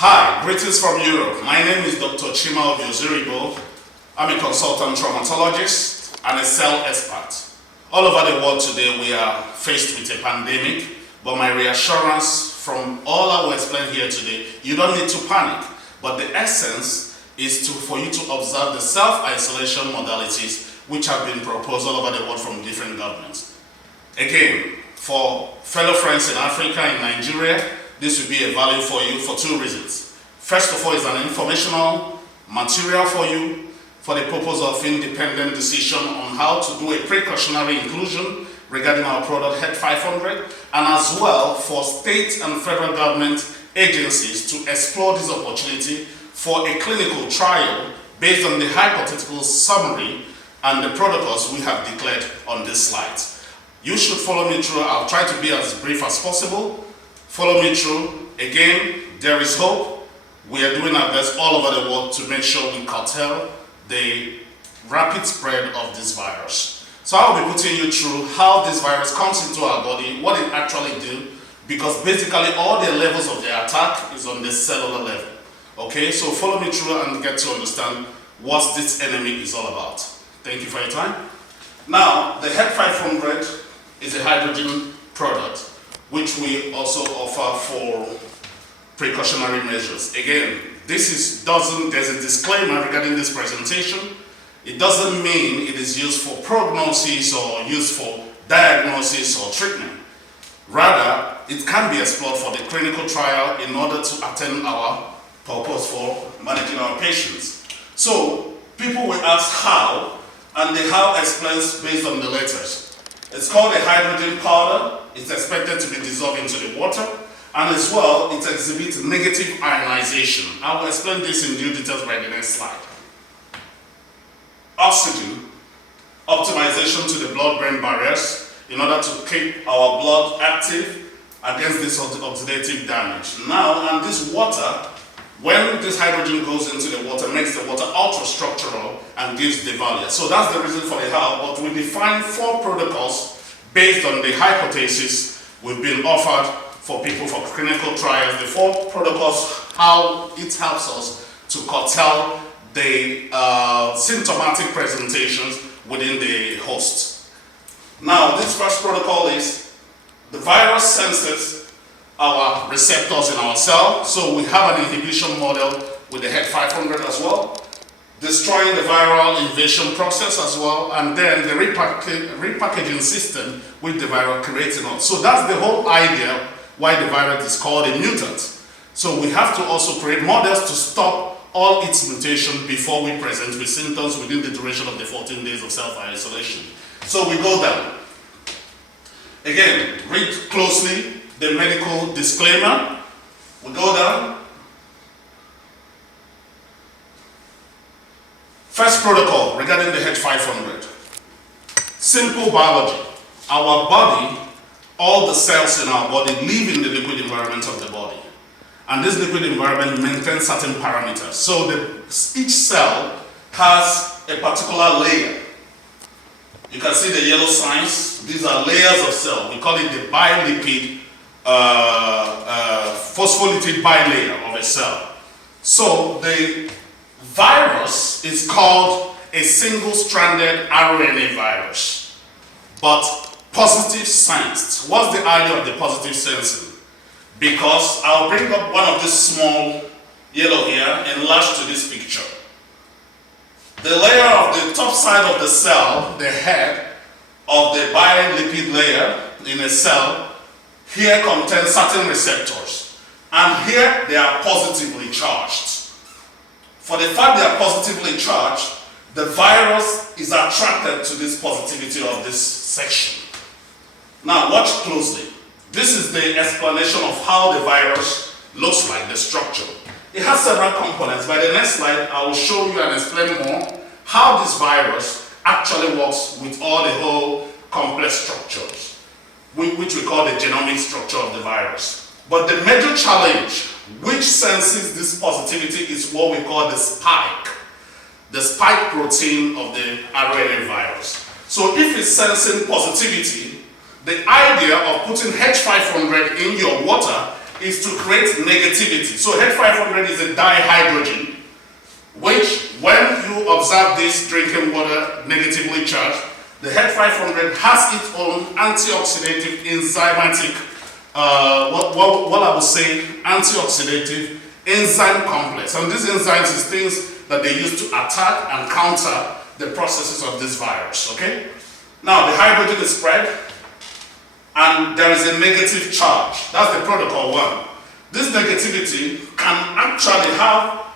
Hi, greetings from Europe. My name is Dr.Chimaobi Ozurigbo. I'm a consultant traumatologist and a cell expert. All over the world today we are faced with a pandemic, but my reassurance from all I will explain here today, you don't need to panic, but the essence is for you to observe the self-isolation modalities which have been proposed all over the world from different governments. Again, for fellow friends in Africa, in Nigeria, this will be a value for you for two reasons. First of all, it's an informational material for you for the purpose of independent decision on how to do a precautionary inclusion regarding our product HED 500, and as well for state and federal government agencies to explore this opportunity for a clinical trial based on the hypothetical summary and the protocols we have declared on this slide. You should follow me through. I'll try to be as brief as possible. Follow me through. Again, there is hope. We are doing our best all over the world to make sure we curtail the rapid spread of this virus. So I'll be putting you through how this virus comes into our body, what it actually do, because basically all the levels of the attack is on the cellular level. Okay, so follow me through and get to understand what this enemy is all about. Thank you for your time. Now, the HED 500 is a hydrogen product which we also offer for precautionary measures. Again, there's a disclaimer regarding this presentation. It doesn't mean it is used for prognosis or used for diagnosis or treatment. Rather, it can be explored for the clinical trial in order to attain our purpose for managing our patients. So, people will ask how, and the how explains based on the letters. It's called a hydrogen powder. It's expected to be dissolved into the water, and as well, it exhibits negative ionization. I will explain this in due details by the next slide. Oxygen, optimization to the blood-brain barriers in order to keep our blood active against this oxidative damage. Now, and this water, when this hydrogen goes into the water, makes the water ultra-structural and gives the value. So that's the reason for the how, but we define 4 protocols based on the hypothesis we've been offered for people for clinical trials. The 4 protocols, how it helps us to curtail the symptomatic presentations within the host. Now, this first protocol is the virus senses our receptors in our cell, so we have an inhibition model with the HED 500 as well, destroying the viral invasion process as well, and then the repackaging system with the viral creating us. So that's the whole idea why the virus is called a mutant. So we have to also create models to stop all its mutation before we present with symptoms within the duration of the 14 days of self-isolation. So we go down. Again, read closely the medical disclaimer. We go down. First protocol regarding the HED 500. Simple biology. Our body, all the cells in our body live in the liquid environment of the body. And this liquid environment maintains certain parameters. So each cell has a particular layer. You can see the yellow signs. These are layers of cell. We call it the bilipid, phospholipid bilayer of a cell. So the virus is called a single-stranded RNA virus, but positive sensed. What's the idea of the positive sensing? Because I'll bring up one of these small yellow here enlarged to this picture. The layer of the top side of the cell, the head of the bilipid layer in a cell, here contains certain receptors, and here they are positively charged. For the fact they are positively charged, the virus is attracted to this positivity of this section. Now watch closely. This is the explanation of how the virus looks like, the structure. It has several components. By the next slide, I will show you and explain more how this virus actually works with all the whole complex structures, which we call the genomic structure of the virus. But the major challenge which senses this positivity is what we call the spike protein of the RNA virus. So if it's sensing positivity, the idea of putting H500 in your water is to create negativity. So H500 is a dihydrogen, which when you observe this drinking water negatively charged, the H500 has its own antioxidative enzymatic, what I would say, antioxidative enzyme complex. And these enzymes is things that they use to attack and counter the processes of this virus, okay? Now the hydrogen is spread and there is a negative charge. That's the protocol 1. This negativity can actually have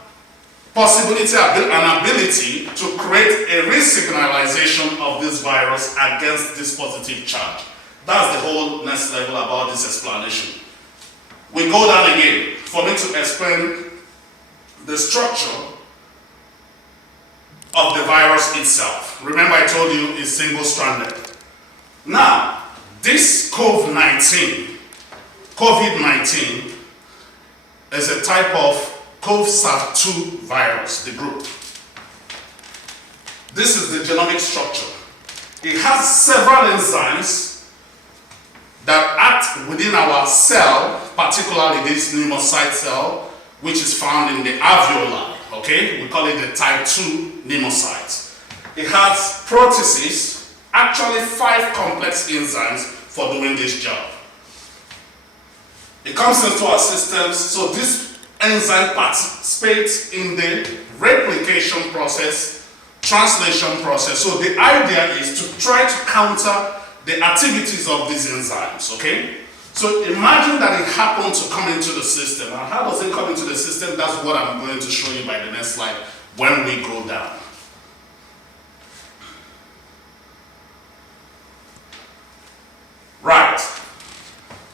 possibility and ability to create a re-signalization of this virus against this positive charge. That's the whole next level about this explanation. We go down again for me to explain the structure of the virus itself. Remember I told you it's single-stranded. Now, this COVID-19 is a type of CoV-SARS-2 virus, the group. This is the genomic structure. It has several enzymes that act within our cell, particularly this pneumocyte cell, which is found in the alveoli, okay? We call it the type 2 pneumocytes. It has proteases, actually 5 complex enzymes for doing this job. It comes into our systems, so this enzyme participates in the replication process, translation process. So the idea is to try to counter the activities of these enzymes, okay? So imagine that it happened to come into the system. And how does it come into the system? That's what I'm going to show you by the next slide when we go down. Right.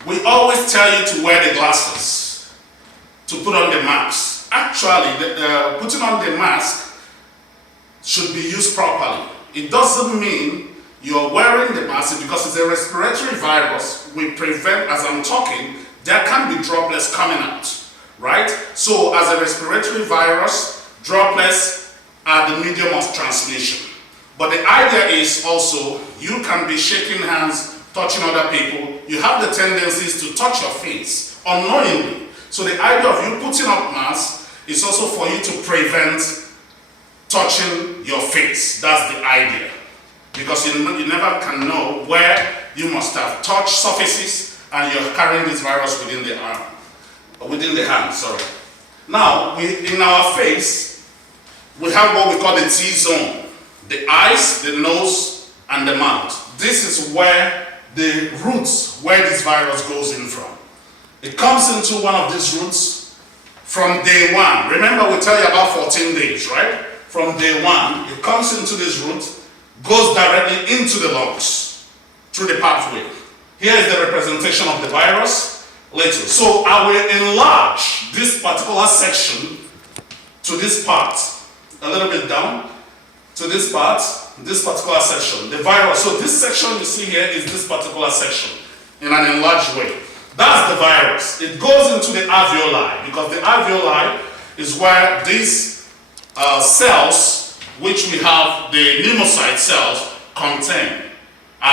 We always tell you to wear the glasses, to put on the mask. Actually, putting on the mask should be used properly. It doesn't mean you're wearing the mask because it's a respiratory virus. We prevent, as I'm talking, there can be droplets coming out, right? So as a respiratory virus, droplets are the medium of transmission. But the idea is also, you can be shaking hands, touching other people. You have the tendencies to touch your face unknowingly. So the idea of you putting up masks is also for you to prevent touching your face. That's the idea. Because you never can know where you must have touched surfaces and you're carrying this virus within the arm, or within the hand, sorry. Now, in our face, we have what we call the T-zone. The eyes, the nose, and the mouth. This is where the roots, where this virus goes in from. It comes into one of these roots from day 1. Remember we tell you about 14 days, right? From day 1, it comes into this root, goes directly into the lungs through the pathway. Here is the representation of the virus later. So I will enlarge this particular section to this part, a little bit down to this part, this particular section, the virus. So this section you see here is this particular section in an enlarged way. That's the virus. It goes into the alveoli because the alveoli is where these cells, which we have the pneumocyte cells, are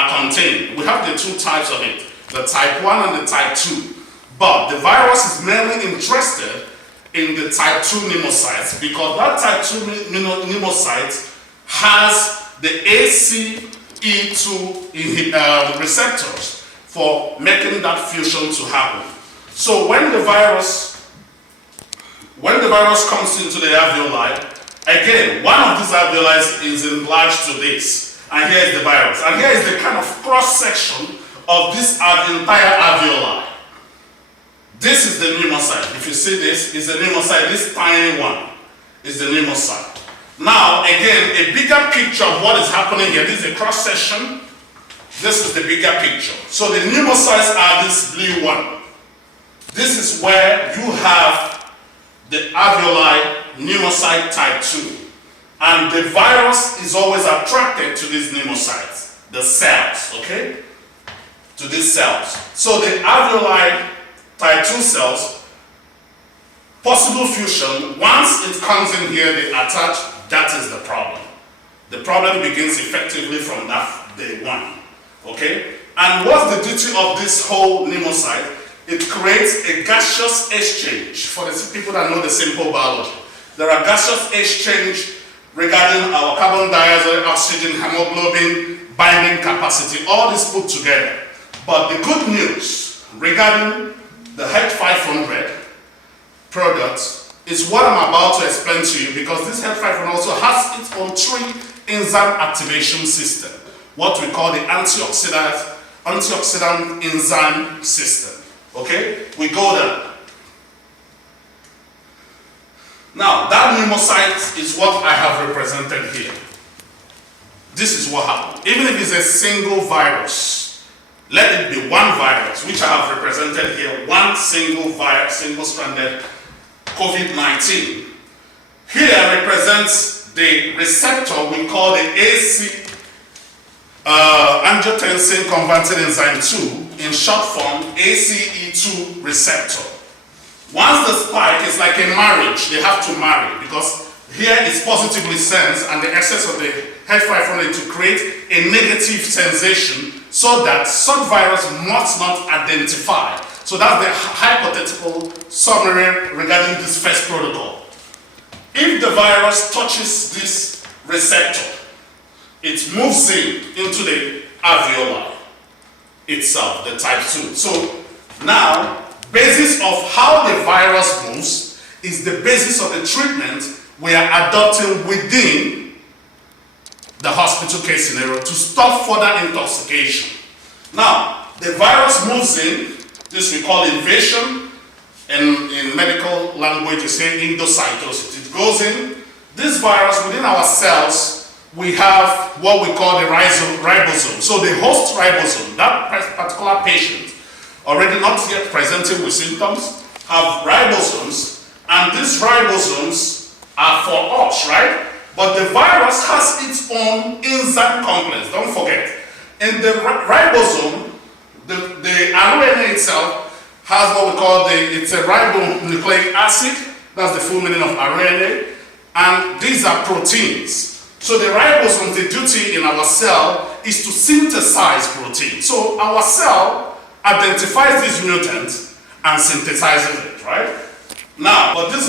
contained. We have the 2 types of it, the type 1 and the type 2. But the virus is mainly interested in the type 2 pneumocytes because that type 2 pneumocyte has the ACE2 receptors for making that fusion to happen. So when the virus comes into the alveoli, again, one of these alveoli is enlarged to this, and here is the virus, and here is the kind of cross section of this entire alveoli. This is the pneumocyte. If you see this, is the pneumocyte. This tiny one is the pneumocyte. Now, again, a bigger picture of what is happening here. This is a cross section. This is the bigger picture. So the pneumocytes are this blue one. This is where you have the alveoli pneumocyte type 2. And the virus is always attracted to these pneumocytes, the cells, okay? To these cells. So the alveoli type 2 cells, possible fusion, once it comes in here, they attach, that is the problem. The problem begins effectively from that day 1. Okay? And what's the duty of this whole pneumocyte? it creates a gaseous exchange. For the people that know the simple biology, there are gaseous exchange regarding our carbon dioxide, oxygen, hemoglobin, binding capacity, all this put together. But the good news regarding the H500 product is what I'm about to explain to you, because this H500 also has its own 3 enzyme activation system, what we call the antioxidant enzyme system. Okay, we go there. Now, that pneumocyte is what I have represented here. This is what happened. Even if it's a single virus, let it be one virus, which I have represented here, one single virus, single-stranded COVID-19. Here represents the receptor we call the AC angiotensin converting enzyme 2, in short form ACE2 receptor. Once the spike is like a marriage, they have to marry, because here it's positively sensed and the excess of the H500 to create a negative sensation so that such virus must not identify. So that's the hypothetical summary regarding this first protocol. If the virus touches this receptor, it moves into the alveoli itself, the type 2. So now, basis of how the virus moves is the basis of the treatment we are adopting within the hospital case scenario to stop further intoxication. Now, the virus moves in, this we call invasion, and in medical language you say endocytosis. It goes in. This virus, within our cells, we have what we call the ribosome. So the host ribosome, that particular patient, already not yet presenting with symptoms, have ribosomes, and these ribosomes are for us, right? But the virus has its own enzyme complex, don't forget. In the ribosome, the RNA itself has what we call it's a ribonucleic acid, that's the full meaning of RNA, and these are proteins. So the ribosome, the duty in our cell is to synthesize protein. So our cell identifies these mutants and synthesizes it, right? Now, but this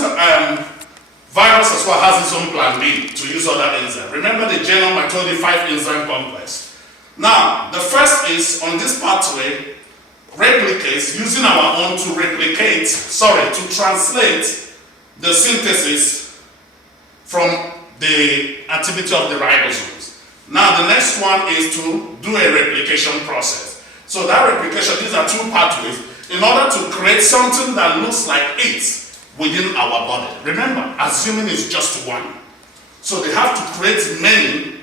virus as well has its own plan B to use other enzymes. Remember the genome, I told you 5 enzyme complex. Now, the first is on this pathway, replicates, using our own to to translate the synthesis from the activity of the ribosomes. Now, the next one is to do a replication process. So that replication, these are 2 pathways, in order to create something that looks like it within our body. Remember, assuming it's just one. So they have to create many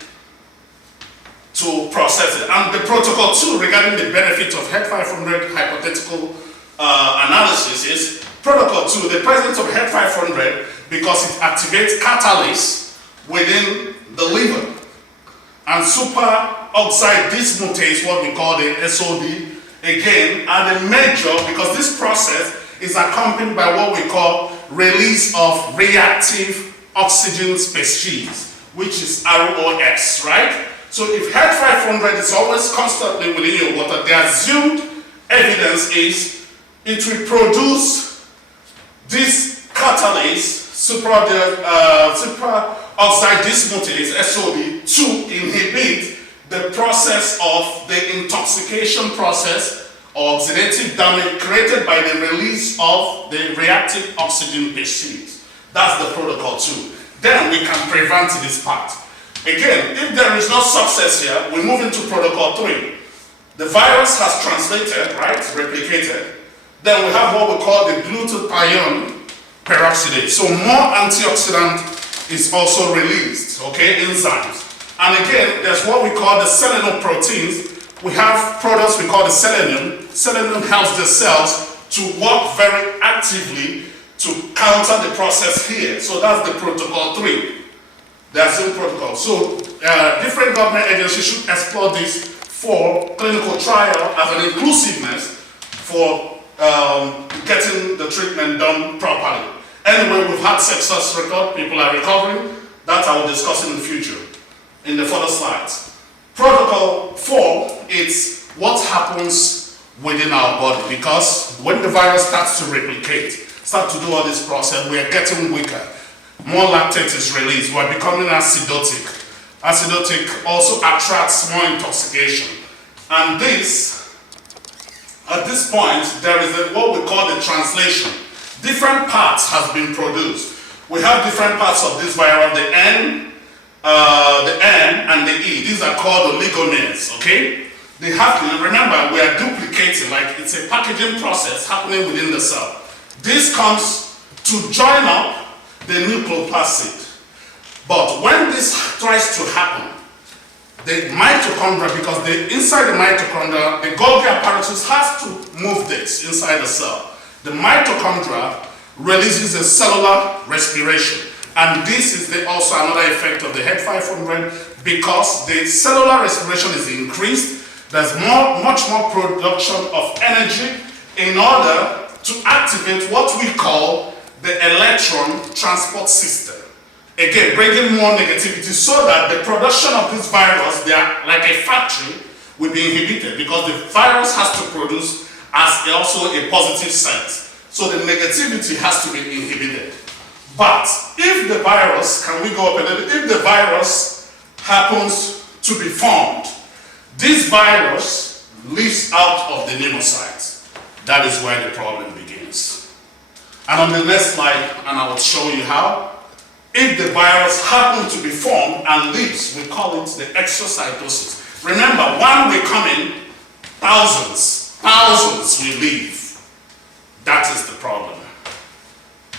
to process it. And the protocol 2 regarding the benefit of H500 hypothetical analysis is protocol 2, the presence of H500, because it activates catalysts within the liver. And superoxide dismutase, what we call the SOD, again, are the major, because this process is accompanied by what we call release of reactive oxygen species, which is ROS, right? So if H500 is always constantly within your water, the assumed evidence is it will produce this catalase, superoxide dismutase, SOD, to inhibit the process of the intoxication process or oxidative damage created by the release of the reactive oxygen species. That's the protocol 2. Then we can prevent this part. Again, if there is no success here, we move into protocol 3. The virus has translated, right, replicated. Then we have what we call the glutathione peroxidase. So more antioxidant is also released, okay, enzymes. And again, there's what we call the selenoproteins. We have products we call the selenium. Selenium helps the cells to work very actively to counter the process here. So that's the protocol 3. The assumed protocol. So different government agencies should explore this for clinical trial as an inclusiveness for getting the treatment done properly. Anyway, we've had success record, people are recovering. That I will discuss in the future, in the further slides. Protocol 4, it's what happens within our body, because when the virus starts to replicate, start to do all this process, we are getting weaker. More lactate is released. We're becoming acidotic. Acidotic also attracts more intoxication. And this, at this point, there is what we call the translation. Different parts has been produced. We have different parts of this viral, the N and the E. These are called oligomers, okay? They happen, remember, we are duplicating, like it's a packaging process happening within the cell. This comes to join up the nucleoplasmid. But when this tries to happen, the mitochondria, because inside the mitochondria, the Golgi apparatus has to move this inside the cell. The mitochondria releases a cellular respiration. And this is also another effect of the HED 500, because the cellular respiration is increased. There's much more production of energy in order to activate what we call the electron transport system. Again, bringing more negativity so that the production of this virus, they are like a factory, will be inhibited, because the virus has to produce as also a positive sense. So the negativity has to be inhibited. But if the virus, can we go up a little, if the virus happens to be formed, this virus leaves out of the pneumocytes. That is where the problem begins. And on the next slide, and I will show you how, if the virus happens to be formed and leaves, we call it the exocytosis. Remember, one will come in, thousands will leave. That is the problem.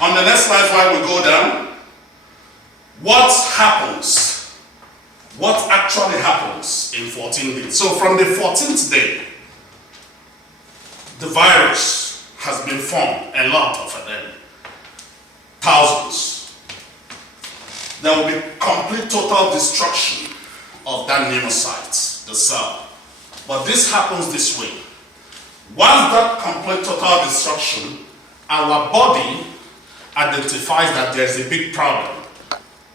On the next slide, while we go down, what happens? What actually happens in 14 days? So from the 14th day, the virus has been formed, a lot of them, thousands. There will be complete total destruction of that pneumocyte, the cell. But this happens this way. Once that complete total destruction, our body identifies that there's a big problem.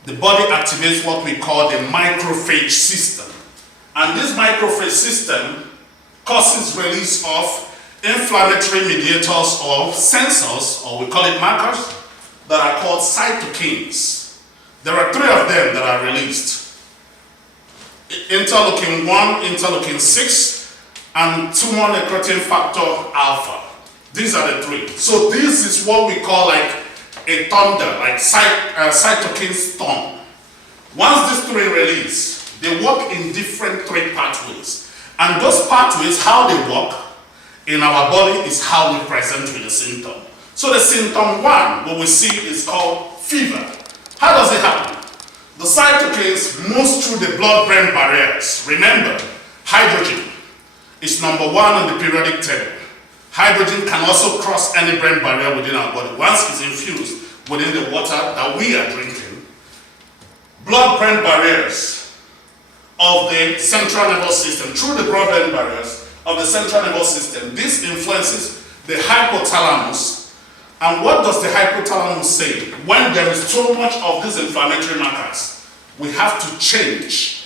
The body activates what we call the microphage system. And this microphage system causes release of inflammatory mediators or sensors, or we call it markers, that are called cytokines. There are 3 of them that are released. Interleukin 1, interleukin 6, and tumor necrotin factor alpha. These are the 3. So this is what we call like a thunder, like cytokine storm. Once these 3 release, they work in different 3 pathways. And those pathways, how they work in our body is how we present with the symptom. So the symptom 1, what we see is called fever. How does it happen? The cytokines move through the blood-brain barriers. Remember, hydrogen is number 1 on the periodic table. Hydrogen can also cross any brain barrier within our body. Once it's infused within the water that we are drinking, blood-brain barriers of the central nervous system, through the blood-brain barriers of the central nervous system, this influences the hypothalamus. And what does the hypothalamus say? When there is so much of these inflammatory markers, we have to change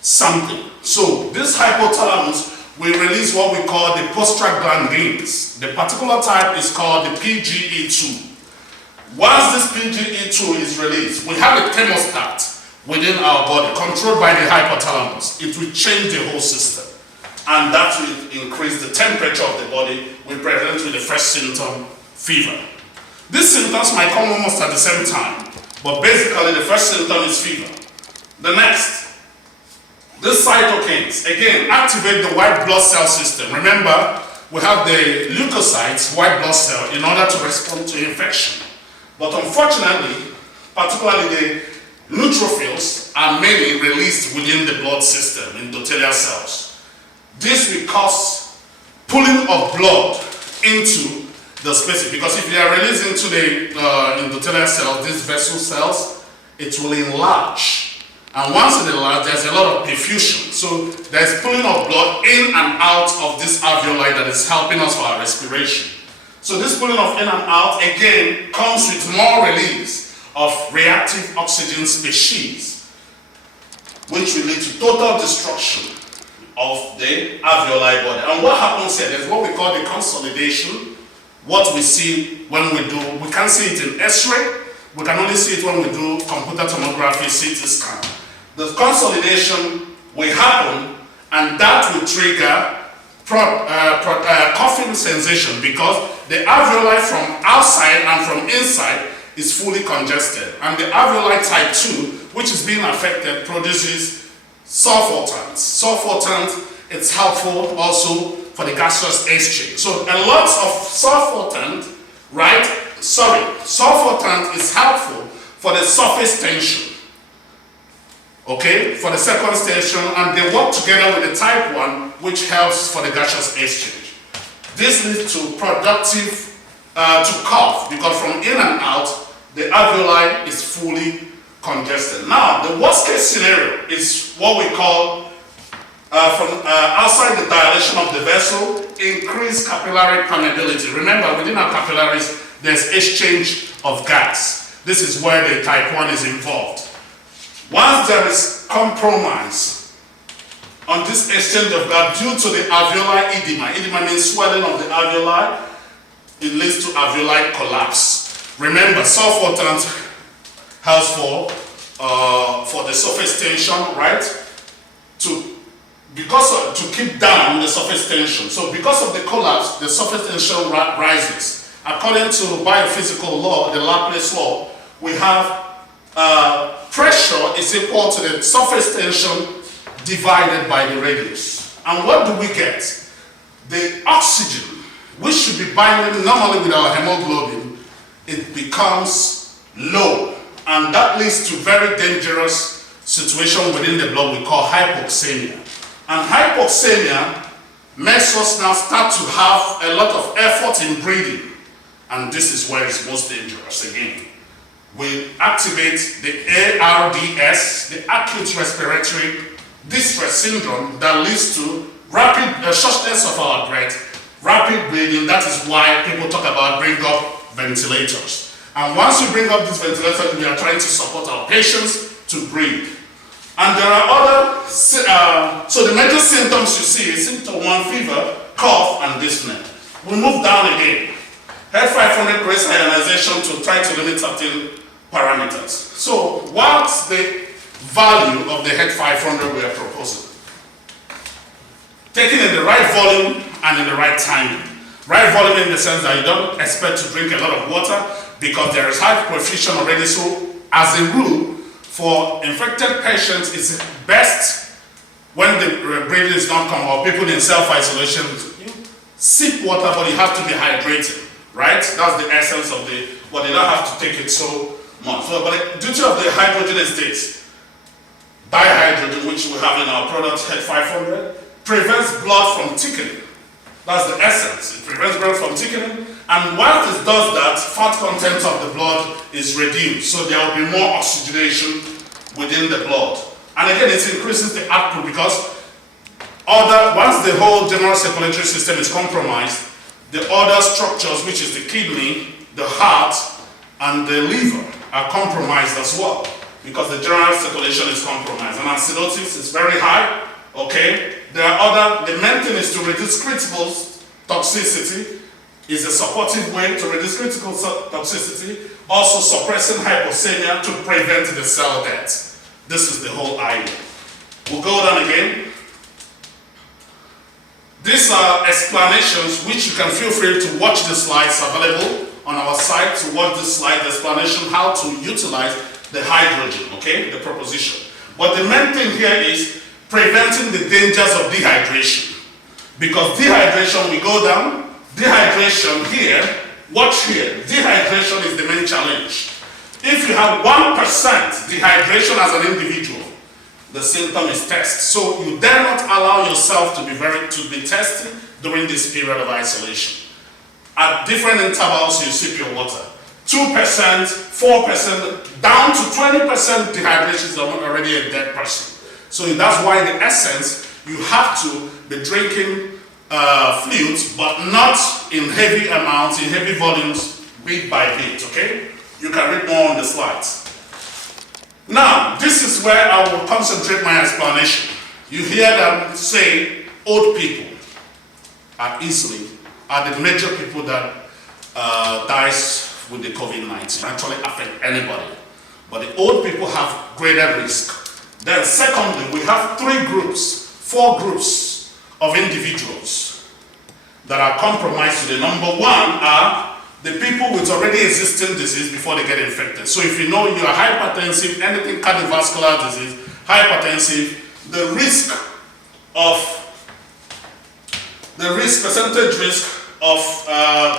something. So this hypothalamus will release what we call the prostaglandins. The particular type is called the PGE2. Once this PGE2 is released, we have a thermostat within our body controlled by the hypothalamus. It will change the whole system, and that will increase the temperature of the body. We present with the first symptom, fever. These symptoms might come almost at the same time, but basically the first symptom is fever. The next, these cytokines, again, activate the white blood cell system. Remember, we have the leukocytes, white blood cell, in order to respond to infection. But unfortunately, particularly the neutrophils are mainly released within the blood system, in endothelial cells. This will cause pulling of blood into the spaces, because if they are released into the endothelial cells, these vessel cells, it will enlarge. And once it enlarges, there's a lot of perfusion. So there's pulling of blood in and out of this alveoli that is helping us for our respiration. So this pulling of in and out, again, comes with more release of reactive oxygen species, which will lead to total destruction of the alveoli body. And what happens here, there's what we call the consolidation. What we see when we can't see it in X-ray, we can only see it when we do computer tomography, CT scan. The consolidation will happen, and that will trigger coughing sensation, because the alveoli from outside and from inside is fully congested, and the alveoli type 2, which is being affected, produces surfactants. Surfactant, it's helpful also for the gaseous exchange. So a lot of surfactant, right? Surfactant is helpful for the surface tension, okay, for the second station, and they work together with the type 1, which helps for the gaseous exchange. This leads to productive, to cough, because from in and out, the alveoli is fully congested. Now, the worst case scenario is what we call, from outside the dilation of the vessel, increased capillary permeability. Remember, within our capillaries, there's exchange of gas. This is where the type 1 is involved. Once there is compromise on this exchange of gas due to the alveoli edema means swelling of the alveoli, it leads to alveoli collapse. Remember, surfactant helps for the surface tension, right? To keep down the surface tension. So because of the collapse, the surface tension rises. According to biophysical law, the Laplace law, we have pressure is equal to the surface tension divided by the radius. And what do we get? The oxygen, which should be binding normally with our hemoglobin, it becomes low. And that leads to very dangerous situation within the blood we call hypoxemia. And hypoxemia makes us now start to have a lot of effort in breathing. And this is where it's most dangerous again. We activate the ARDS, the acute respiratory distress syndrome, that leads to rapid shortness of our breath, rapid breathing. That is why people talk about bring up ventilators. And once we bring up these ventilators, we are trying to support our patients to breathe. And there are other, so the major symptoms you see is symptom 1, fever, cough, and dyspnea. We move down again. Head 500 raise ionization to try to limit certain parameters. So what's the value of the head 500 we are proposing? Taken in the right volume and in the right timing. Right volume in the sense that you don't expect to drink a lot of water because there is high perfusion already. So as a rule, for infected patients, it's best when the breathing is not common, or people in self-isolation, you sip water, but you have to be hydrated, right? That's the essence of but you don't have to take it so much. So, but the duty of the hydrogen is this: dihydrogen, which we have in our product, Head 500, prevents blood from thickening. That's the essence. It prevents blood from thickening, and while it does that, fat content of the blood is reduced, so there will be more oxygenation within the blood. And again, it increases the output because once the whole general circulatory system is compromised, the other structures, which is the kidney, the heart, and the liver, are compromised as well, because the general circulation is compromised. And acidosis is very high, okay? The main thing is to reduce critical toxicity, is a supportive way to reduce critical toxicity, also suppressing hypoxemia to prevent the cell death. This is the whole idea. We'll go down again. These are explanations which you can feel free to watch the slides available on our site, to watch the slide, the explanation how to utilize the hydrogen, okay, the proposition. But the main thing here is preventing the dangers of dehydration. Because dehydration, we go down, dehydration here, watch here, dehydration is the main challenge. If you have 1% dehydration as an individual, the symptom is test. So you dare not allow yourself to be tested during this period of isolation. At different intervals, you sip your water. 2%, 4%, down to 20% dehydration is already a dead person. So that's why the essence, you have to be drinking fluids, but not in heavy amounts, in heavy volumes, bit by bit, okay? You can read more on the slides. Now, this is where I will concentrate my explanation. You hear them say old people are the major people that dies with the COVID-19. Actually affect anybody. But the old people have greater risk. Then secondly, we have 4 groups of individuals that are compromised. The number 1 are the people with already existing disease before they get infected. So if you know you are hypertensive, anything cardiovascular disease, hypertensive, the percentage risk of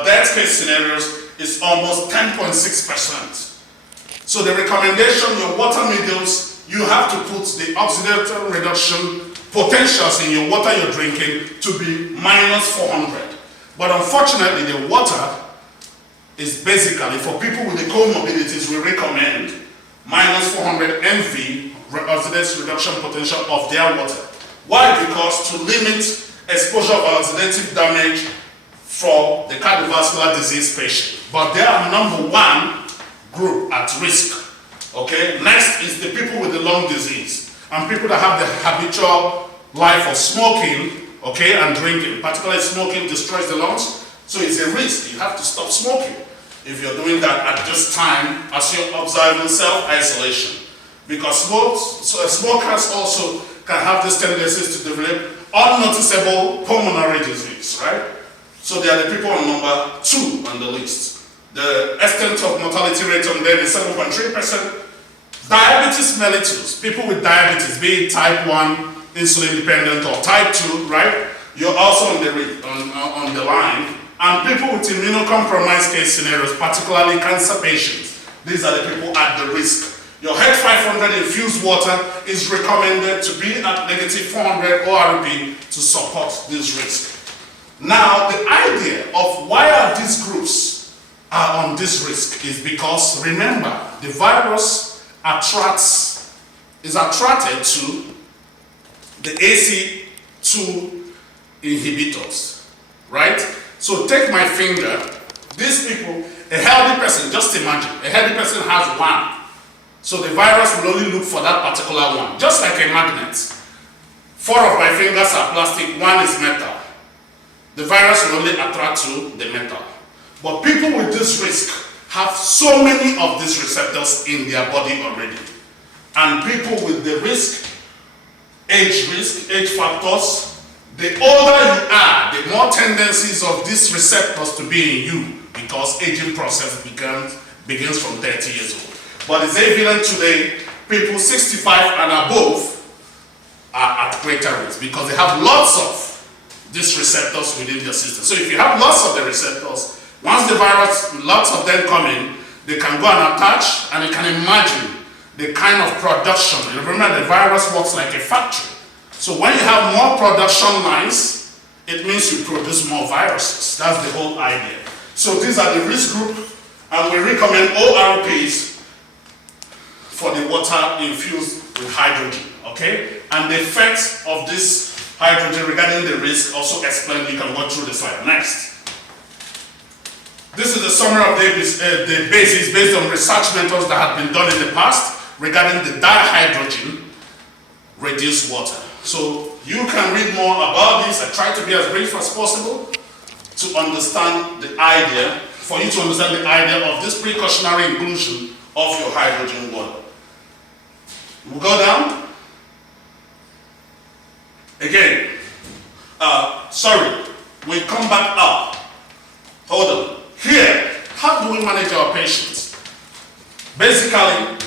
death case scenarios is almost 10.6%. So the recommendation, your water mediums, you have to put the oxidative reduction potentials in your water you're drinking to be -400. But unfortunately, the water is basically, for people with the comorbidities, we recommend -400 MV oxidative reduction potential of their water. Why? Because to limit exposure of oxidative damage for the cardiovascular disease patient. But they are number 1 group at risk. Okay, next is the people with the lung disease and people that have the habitual life of smoking, okay, and drinking. Particularly smoking destroys the lungs, so it's a risk. You have to stop smoking if you're doing that at this time as you're observing self-isolation. Because smokers also can have these tendencies to develop unnoticeable pulmonary disease, right? So they are the people on number 2 on the list. The extent of mortality rate on them is 7.3%. Diabetes mellitus, people with diabetes, be it type 1, insulin dependent, or type 2, right? You're also on the line. And people with immunocompromised case scenarios, particularly cancer patients, these are the people at the risk. Your Head 500 infused water is recommended to be at -400 ORP to support this risk. Now, the idea of why are these groups are on this risk is because, remember, the virus is attracted to the AC2 inhibitors, right? So take my finger, these people, a healthy person, just imagine, a healthy person has 1. So the virus will only look for that particular one, just like a magnet. 4 of my fingers are plastic, 1 is metal. The virus will only attract to the metal. But people with this risk have so many of these receptors in their body already. And people with the age factors, the older you are, the more tendencies of these receptors to be in you, because aging process begins from 30 years old. But it's evident today, people 65 and above are at greater risk because they have lots of these receptors within their system. So if you have lots of the receptors, once the virus, lots of them come in, they can go and attach, and you can imagine the kind of production. You remember, the virus works like a factory. So when you have more production lines, it means you produce more viruses. That's the whole idea. So these are the risk group, and we recommend ORPs for the water infused with hydrogen, okay? And the effects of this hydrogen regarding the risk also explained. You can go through the slide. Next. This is a summary of the basis based on research methods that have been done in the past regarding the dihydrogen reduced water. So you can read more about this. I try to be as brief as possible to understand the idea, for you to understand the idea of this precautionary inclusion of your hydrogen water. We'll go down. Again, we come back up. Hold on. Here, how do we manage our patients? Basically,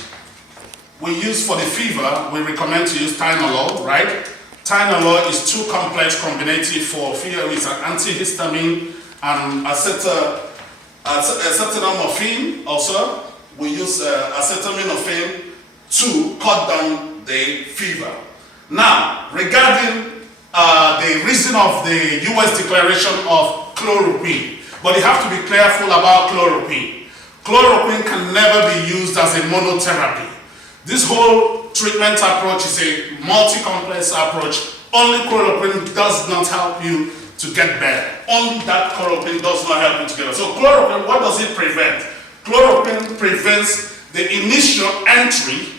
we use for the fever, we recommend to use Tylenol, right? Tylenol is too complex combinative for fever. It's an antihistamine and acetaminophen also. We use acetaminophen to cut down the fever. Now, regarding the reason of the US declaration of chloroquine, but you have to be careful about chloroquine. Chloroquine can never be used as a monotherapy. This whole treatment approach is a multi-complex approach. Only chloroquine does not help you to get better. Only that chloroquine does not help you to get better. So chloroquine, what does it prevent? Chloroquine prevents the initial entry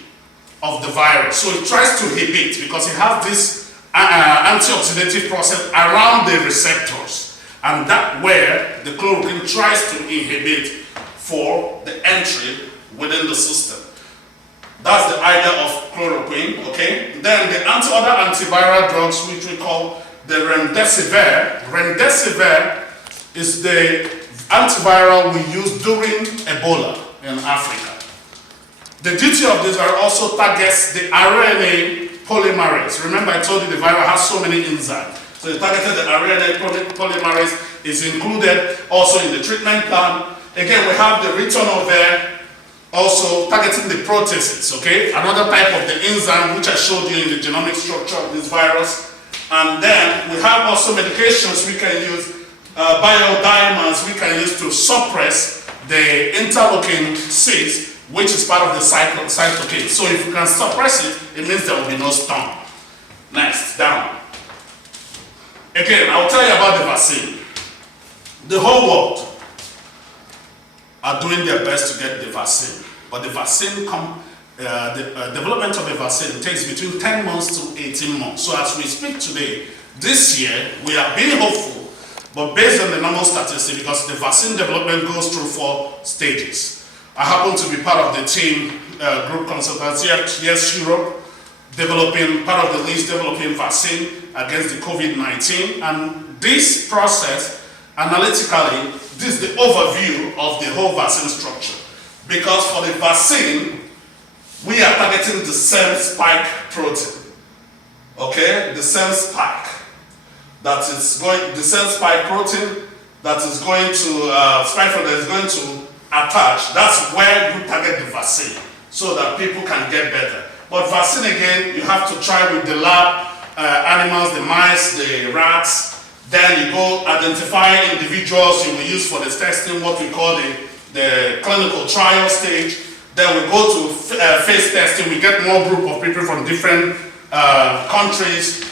of the virus. So it tries to inhibit because it has this antioxidative process around the receptors, and that where the chloroquine tries to inhibit for the entry within the system. That's the idea of chloroquine, okay? Then the other antiviral drugs, which we call the remdesivir. Remdesivir is the antiviral we use during Ebola in Africa. The duty of this virus also targets the RNA polymerase. Remember I told you the virus has so many enzymes. So it targeted the RNA polymerase, is included also in the treatment plan. Again, we have the retinol there, also targeting the proteases, okay? Another type of the enzyme which I showed you in the genomic structure of this virus. And then we have also medications we can use, biodiamers we can use to suppress the interleukin 6, which is part of the cytokine. So if you can suppress it, it means there will be no storm. Next, down. Again, I'll tell you about the vaccine. The whole world are doing their best to get the vaccine, but the vaccine development of the vaccine takes between 10 months to 18 months. So as we speak today, this year, we are being hopeful, but based on the normal statistics, because the vaccine development goes through 4 stages. I happen to be part of the team, group consultancy at Yes Europe, part of the list developing vaccine against the COVID-19, and this process, analytically, this is the overview of the whole vaccine structure. Because for the vaccine, we are targeting the same spike protein. Okay? The same spike. That is going, the same spike protein that is going to, spike protein that is going to attach. That's where you target the vaccine so that people can get better. But vaccine again, you have to try with the lab animals, the mice, the rats. Then you go identify individuals you will use for the testing, what we call the clinical trial stage. Then we go to phase testing. We get more group of people from different countries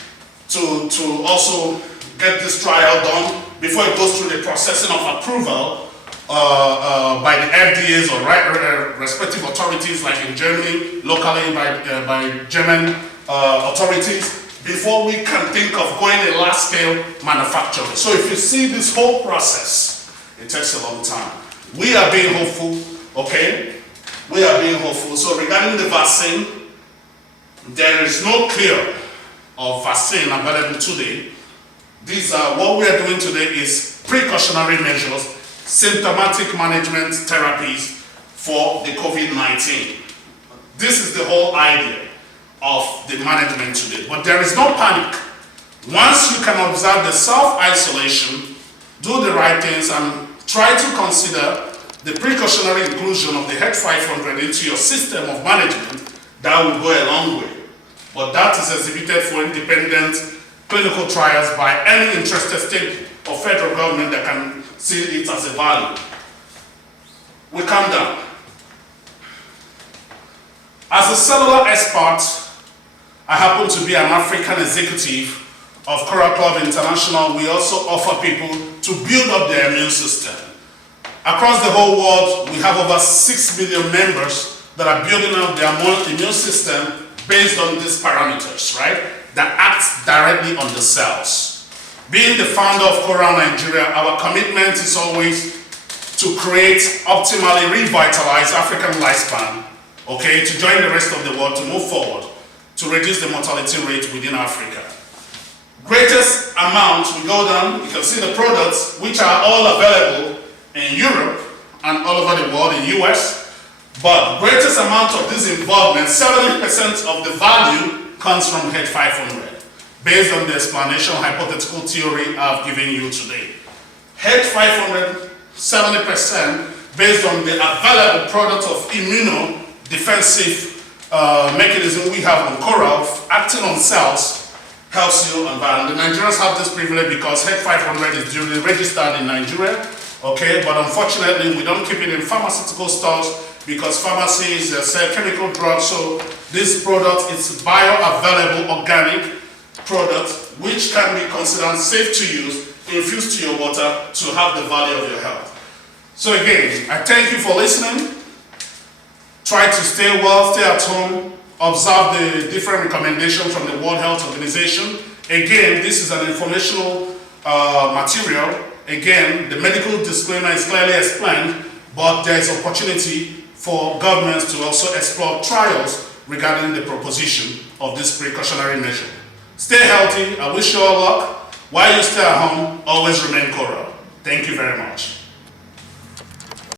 to also get this trial done before it goes through the processing of approval by the FDAs or respective authorities, like in Germany, locally by German authorities, before we can think of going a large-scale manufacturing. So if you see this whole process, it takes a long time. We are being hopeful, okay? We are being hopeful. So regarding the vaccine, there is no cure of vaccine available today. These are, what we are doing today is precautionary measures, symptomatic management therapies for the COVID-19. This is the whole idea of the management today. But there is no panic. Once you can observe the self-isolation, do the right things, and try to consider the precautionary inclusion of the H500 into your system of management, that will go a long way. But that is exhibited for independent clinical trials by any interested state or federal government that can see it as a value. We come down. As a cellular expert, I happen to be an African executive of Coral Club International. We also offer people to build up their immune system. Across the whole world, we have over 6 million members that are building up their immune system based on these parameters, right? That acts directly on the cells. Being the founder of Coral Nigeria, our commitment is always to create optimally revitalized African lifespan, okay, to join the rest of the world to move forward, to reduce the mortality rate within Africa. Greatest amount, we go down, you can see the products which are all available in Europe and all over the world, in US, but greatest amount of this involvement, 70% of the value comes from H500, based on the explanation hypothetical theory I've given you today. H500, 70% based on the available product of immunodefensive mechanism we have on coral, acting on cells, helps you and the Nigerians have this privilege because H500 is duly registered in Nigeria, okay, but unfortunately we don't keep it in pharmaceutical stores because pharmacies sell chemical drugs, so this product is bioavailable organic product which can be considered safe to use, infused to your water to have the value of your health. So again, I thank you for listening. Try to stay well, stay at home, observe the different recommendations from the World Health Organization. Again, this is an informational material. Again, the medical disclaimer is clearly explained, but there is opportunity for governments to also explore trials regarding the proposition of this precautionary measure. Stay healthy. I wish you all luck. While you stay at home, always remain coral. Thank you very much.